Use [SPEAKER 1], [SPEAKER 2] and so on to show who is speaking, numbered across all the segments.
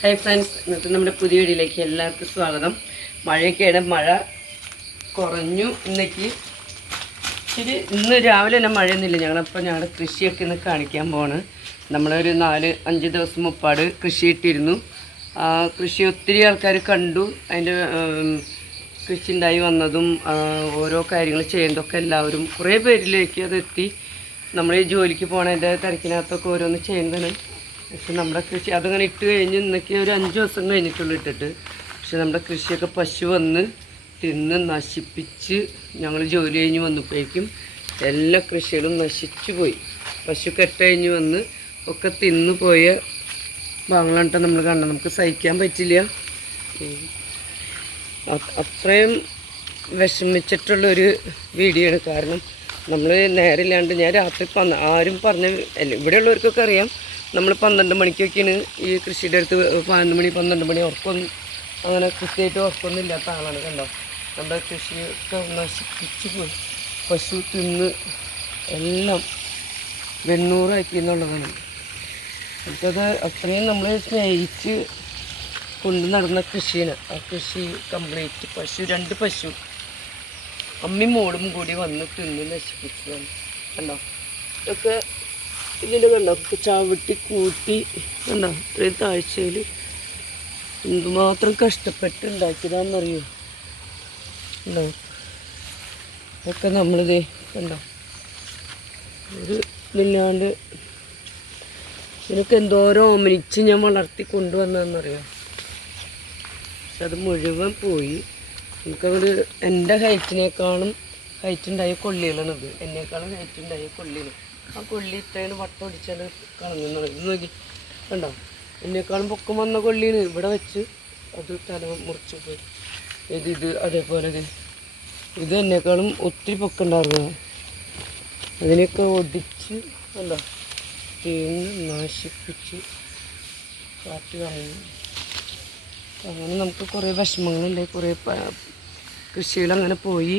[SPEAKER 1] Hi friends ഇന്നത്തെ നമ്മുടെ പുതിയ വീടിലേക്ക് എല്ലാവർക്കും സ്വാഗതം. മഴയൊക്കെയാണ് മഴ കുറഞ്ഞു ഇന്നേക്ക്. ഇച്ചിരി ഇന്ന് രാവിലെ തന്നെ മഴയൊന്നുമില്ല. ഞങ്ങളപ്പോൾ ഞങ്ങളുടെ കൃഷിയൊക്കെ ഇന്ന് കാണിക്കാൻ പോവാണ്. നമ്മളൊരു നാല് അഞ്ച് ദിവസം മുപ്പാട് കൃഷി ഇട്ടിരുന്നു. കൃഷി ഒത്തിരി ആൾക്കാർ കണ്ടു. അതിന്റെ കൃഷി ഉണ്ടായി വന്നതും ഓരോ കാര്യങ്ങൾ ചെയ്യുന്നതൊക്കെ എല്ലാവരും കുറേ പേരിലേക്ക് അതെത്തി. നമ്മൾ ഈ ജോലിക്ക് പോകണതിന്റെ തിരക്കിനകത്തൊക്കെ ഓരോന്ന് ചെയ്യുന്നതാണ്. പക്ഷെ നമ്മുടെ കൃഷി അതങ്ങനെ ഇട്ട് കഴിഞ്ഞ് ഇന്നൊക്കെ ഒരു അഞ്ച് ദിവസം കഴിഞ്ഞിട്ടുള്ളൂ ഇട്ടിട്ട്. പക്ഷെ നമ്മുടെ കൃഷിയൊക്കെ പശു വന്ന് തിന്ന് നശിപ്പിച്ച് ഞങ്ങൾ ജോലി കഴിഞ്ഞ് വന്നപ്പോഴേക്കും എല്ലാ കൃഷികളും നശിച്ചു പോയി. പശു കെട്ടഴിഞ്ഞ് വന്ന് ഒക്കെ തിന്നു പോയ ഭാഗങ്ങളാണ് നമ്മൾ കണ്ടത്. നമുക്ക് സഹിക്കാൻ പറ്റില്ല. അത്രയും വിഷമിച്ചിട്ടുള്ളൊരു വീഡിയോ ആണ് കാരണം നമ്മൾ നേരില്ലാണ്ട് ഞാൻ രാത്രി പറഞ്ഞ ആരും പറഞ്ഞ ഇവിടെ ഇവിടെയുള്ളവർക്കൊക്കെ അറിയാം. നമ്മൾ പന്ത്രണ്ട് മണിക്കൊക്കെയാണ് ഈ കൃഷിയുടെ അടുത്ത് പതിനൊന്ന് മണി പന്ത്രണ്ട് മണി ഉറക്കൊന്നും അങ്ങനെ കൃത്യമായിട്ട് ഉറക്കൊന്നും ഇല്ലാത്ത ആളാണ് കണ്ടോ? നമ്മുടെ കൃഷിയൊക്കെ നശിപ്പിച്ച് പോയി. പശു തിന്ന് എല്ലാം വെണ്ണൂറാക്കി എന്നുള്ളതാണ്. അടുത്തത് അത്രയും നമ്മൾ സ്നേഹിച്ച് കൊണ്ട് നടന്ന കൃഷിയാണ്. ആ കൃഷി കംപ്ലീറ്റ് പശു രണ്ട് പശു. അമ്മി മോളും കൂടി വന്ന് തിന്ന് നശിപ്പിച്ചതാണ്. കണ്ടോ? ഇതൊക്കെ ഇതിൽ കണ്ടോ? ചവിട്ടി കൂട്ടി. കണ്ടോ? ഇത്രയും താഴ്ചയിൽ എന്തുമാത്രം കഷ്ടപ്പെട്ട് ഉണ്ടാക്കിയതാണെന്നറിയോ കണ്ടോ? ഒക്കെ നമ്മളിത് കണ്ടോ? ഒരു ഇതില്ലാണ്ട് ഇതിനൊക്കെ എന്തോരോ ഓമനിച്ച് ഞാൻ വളർത്തി കൊണ്ടുവന്നതെന്നറിയോ? പക്ഷെ അത് മുഴുവൻ പോയി. നമുക്കത് എന്റെ ഹൈറ്റിനേക്കാളും ഹൈറ്റ് ഉണ്ടായ കൊള്ളികളാണിത്. എന്നേക്കാളും ഹൈറ്റ് ഉണ്ടായ കൊള്ളികൾ. ആ കൊള്ളി ഇത്രയും വട്ടം അടിച്ചാൽ കളഞ്ഞു നോക്കി. കണ്ടോ? എന്നെക്കാളും പൊക്കം വന്ന കൊള്ളിയാണ്. ഇവിടെ വെച്ച് അത് തല മുറിച്ച് പോയി. ഇത് ഇത് അതേപോലെ ഇത്. എന്നെക്കാളും ഒത്തിരി പൊക്കം ഉണ്ടായിരുന്നു. അതിനെയൊക്കെ ഒടിച്ച് എന്താ തേങ്ങ് നാശിപ്പിച്ച് കാറ്റ് കളഞ്ഞു. അങ്ങനെ നമുക്ക് കുറേ വിഷമങ്ങളുണ്ടായി. കുറേ കൃഷികളങ്ങനെ പോയി.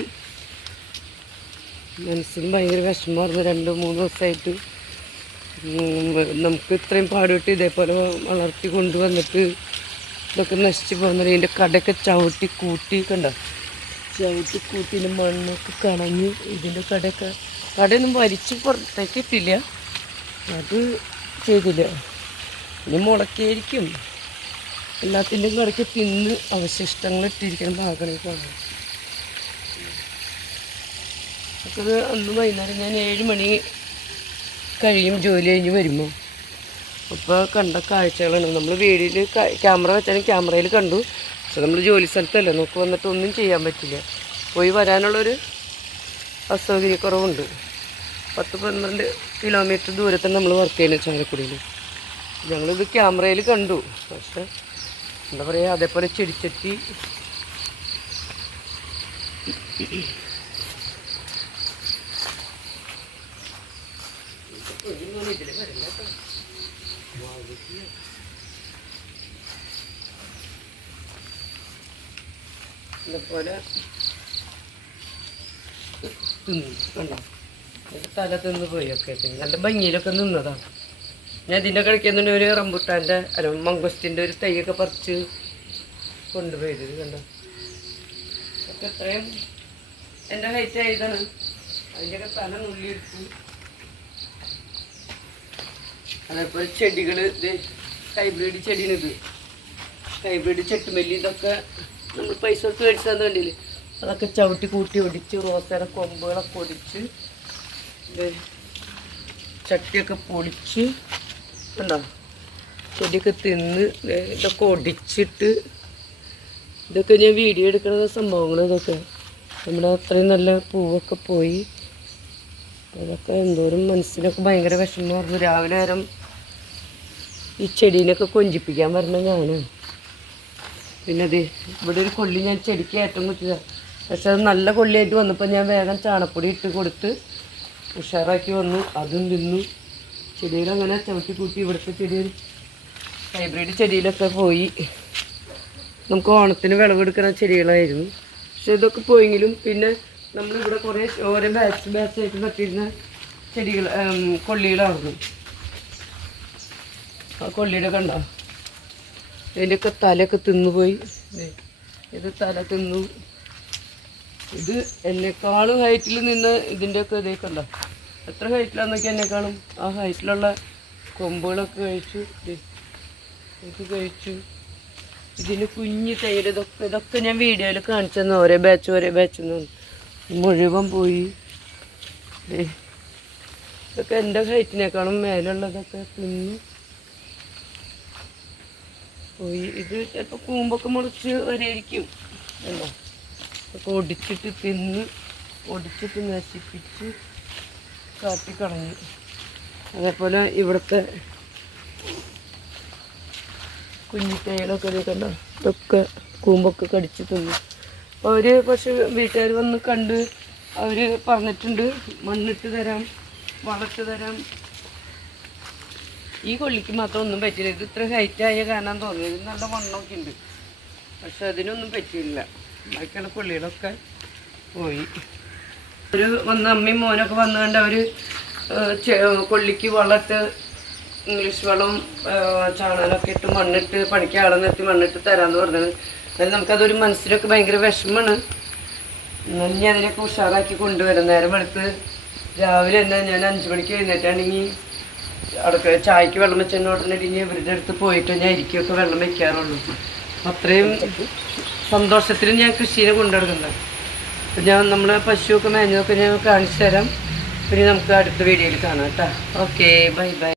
[SPEAKER 1] മനസ്സിന് ഭയങ്കര വിഷമമായിരുന്നു രണ്ട് മൂന്ന് ദിവസമായിട്ട്. നമുക്ക് ഇത്രയും പാടുപെട്ട് ഇതേപോലെ വളർത്തി കൊണ്ടുവന്നിട്ട് ഇതൊക്കെ നശിച്ച് പോകുന്നത് ഇതിന്റെ കടയൊക്കെ ചവിട്ടി കൂട്ടി കണ്ട? ചവിട്ടി കൂട്ടി മണ്ണൊക്കെ കളഞ്ഞു ഇതിന്റെ കടയൊക്കെ കടയൊന്നും വലിച്ച് പുറത്തേക്ക് ഇട്ടില്ല അത് ചെയ്തില്ല. ഇനി മുളക്കായിരിക്കും എല്ലാത്തിന്റെയും കടയ്ക്ക് തിന്ന് അവശിഷ്ടങ്ങൾ ഇട്ടിരിക്കുന്ന ഭാഗങ്ങളിൽ ഈ അപ്പോൾ അന്ന് വൈകുന്നേരം ഞാൻ ഏഴ് മണി കഴിയും ജോലി കഴിഞ്ഞ് വരുമ്പോൾ അപ്പോൾ കണ്ട കാഴ്ചകളാണ്. നമ്മൾ വീഡിയോയിൽ ക്യാമറ വെച്ചാലും ക്യാമറയിൽ കണ്ടു. പക്ഷെ നമ്മൾ ജോലി സ്ഥലത്തല്ല? നമുക്ക് വന്നിട്ട് ഒന്നും ചെയ്യാൻ പറ്റില്ല. പോയി വരാനുള്ളൊരു അസൗകര്യക്കുറവുണ്ട്. പത്ത് പന്ത്രണ്ട് കിലോമീറ്റർ ദൂരത്തിൽ നമ്മൾ വർക്ക് ചെയ്യുന്നു ചാലക്കുടിയിൽ ഞങ്ങളിത് ക്യാമറയിൽ കണ്ടു. പക്ഷെ എന്താ പറയുക അതേപോലെ ചെടിച്ചട്ടി ഇതേപോലെ കണ്ടോ? തല പോയി ഒക്കെ നല്ല ഭംഗിയിലൊക്കെ നിന്നതാണ്. ഞാൻ ഇതിന്റെ കളിക്കുന്നുണ്ട് ഒരു റംബുട്ടാന്റെ അല്ല മംഗോസ്റ്റിന്റെ ഒരു തൈയൊക്കെ പറിച്ച് കൊണ്ടുപോയത് കണ്ടോ? ഒക്കെ എത്രയും എന്റെ ഹൈറ്റ് ആയതാണ്. അതിന്റെയൊക്കെ തല നുള്ളിയെടുത്തു അതേപോലെ ചെടികൾ ഇത് ഹൈബ്രിഡ് ചെടിയാണിത് ഹൈബ്രിഡ് ചെട്ടുമല്ലി ഇതൊക്കെ നമ്മൾ പൈസ കൊടുത്ത് മേടിച്ചാൽ കണ്ടില്ലേ? അതൊക്കെ ചവിട്ടി കൂട്ടി ഒടിച്ച് റോസയുടെ കൊമ്പുകളൊക്കെ ഒടിച്ച് ചട്ടിയൊക്കെ പൊളിച്ച് കണ്ടോ? ചെടിയൊക്കെ തിന്ന് ഇതൊക്കെ ഒടിച്ചിട്ട് ഇതൊക്കെ ഞാൻ വീഡിയോ എടുക്കുന്ന സംഭവങ്ങൾ ഇതൊക്കെ. നമ്മുടെ അത്രയും നല്ല പൂവൊക്കെ പോയി. അതൊക്കെ എന്തോരം മനസ്സിനൊക്കെ ഭയങ്കര വിഷമമായിരുന്നു രാവിലെ നേരം ഈ ചെടീനൊക്കെ കൊഞ്ചിപ്പിക്കാൻ വരണ ഞാനാണ് പിന്നെ അത് ഇവിടെ ഒരു കൊള്ളി ഞാൻ ചെടിക്ക് ഏറ്റവും കുറ്റില്ല പക്ഷെ അത് നല്ല കൊള്ളിയായിട്ട് വന്നപ്പോൾ ഞാൻ വേഗം ചാണപ്പൊടി ഇട്ട് കൊടുത്ത് ഉഷാറാക്കി വന്നു. അതും തിന്നു. ചെടികളങ്ങനെ ചവിട്ടി കൂട്ടി ഇവിടുത്തെ ചെടി ഹൈബ്രിഡ് ചെടിയിലൊക്കെ പോയി. നമുക്ക് ഓണത്തിന് വിളവെടുക്കുന്ന ചെടികളായിരുന്നു. പക്ഷെ ഇതൊക്കെ പോയെങ്കിലും പിന്നെ നമ്മളിവിടെ കുറേ ഓരോ ബാച്ച് ബാച്ചായിട്ട് നട്ടിരുന്ന ചെടികൾ കൊള്ളികളായിരുന്നു ആ കൊള്ളിയുടെ കണ്ടോ? ഇതിന്റെയൊക്കെ തലയൊക്കെ തിന്നുപോയി. ഇത് തല തിന്നു. ഇത് എന്നെക്കാളും ഹൈറ്റിൽ നിന്ന് ഇതിന്റെയൊക്കെ ഇതേ കണ്ടോ? എത്ര ഹൈറ്റിലാന്നൊക്കെ എന്നെക്കാളും? ആ ഹൈറ്റിലുള്ള കൊമ്പുകളൊക്കെ കഴിച്ചു. ഇത് കഴിച്ചു. ഇതിന് കുഞ്ഞ് തൈര് ഇതൊക്കെ ഇതൊക്കെ ഞാൻ വീഡിയോയിൽ കാണിച്ചു തന്നെ ഒരേ ബാച്ച് ഒരേ ബാച്ച് മുഴുവൻ പോയി. ഇതൊക്കെ എന്റെ ഹൈറ്റിനേക്കാളും മേലുള്ളതൊക്കെ തിന്നു. പോയി. ഇത് ചിലപ്പോൾ കൂമ്പൊക്കെ മുറിച്ച് വരെയായിരിക്കും. അല്ലോ ഒക്കെ ഒടിച്ചിട്ട് തിന്ന് ഒടിച്ചിട്ട് നശിപ്പിച്ച് കാട്ടിക്കളഞ്ഞു. അതേപോലെ ഇവിടുത്തെ കുഞ്ഞിത്തൈകളൊക്കെ കണ്ടോ? ഇതൊക്കെ കൂമ്പൊക്കെ കടിച്ച് തിന്നു. അപ്പോൾ അവർ പക്ഷെ വീട്ടുകാർ വന്ന് കണ്ട് അവർ പറഞ്ഞിട്ടുണ്ട് മണ്ണിട്ട് തരാം വളർത്ത് തരാം. ഈ കൊള്ളിക്ക് മാത്രം ഒന്നും പറ്റില്ല ഇത് ഇത്ര ഹൈറ്റ് ആയ കാരണം തോന്നുന്നു. ഇത് നല്ല വണ്ണമൊക്കെ ഉണ്ട്. പക്ഷെ അതിനൊന്നും പറ്റിയില്ല. ബാക്കിയുള്ള കൊള്ളികളൊക്കെ പോയി. ഒരു വന്ന് അമ്മയും മോനൊക്കെ വന്നുകൊണ്ട് അവർ കൊള്ളിക്ക് വളർത്ത് ഇംഗ്ലീഷ് വളം ചാണകമൊക്കെ ഇട്ട് മണ്ണിട്ട് പണിക്ക് ആളെ നിർത്തി മണ്ണിട്ട് തരാമെന്ന് പറഞ്ഞത്. എന്നാലും നമുക്കതൊരു മനസ്സിലൊക്കെ ഭയങ്കര വിഷമമാണ് എന്നാൽ ഞാൻ അതിനൊക്കെ ഉഷാറാക്കി കൊണ്ടുവരാം. നേരം വെളുത്ത് രാവിലെ തന്നെ ഞാൻ അഞ്ച് മണിക്ക് എഴുന്നേറ്റാണെങ്കിൽ അടുക്കള ചായക്ക് വെള്ളം വെച്ചതിന് ഉടനടിഞ്ഞ് ഇവരുടെ അടുത്ത് പോയിട്ട് ഞാൻ ഇരിക്കുകയൊക്കെ വെള്ളം വെക്കാറുള്ളൂ. അത്രയും സന്തോഷത്തിൽ ഞാൻ കൃഷിനെ കൊണ്ടുനടക്കുന്നത് ഞാൻ നമ്മളെ പശുവൊക്കെ മേഞ്ഞതൊക്കെ ഞാൻ കാണിച്ചു തരാം. പിന്നെ നമുക്ക് അടുത്ത വീഡിയോയിൽ കാണാം കേട്ടോ. Okay bye bye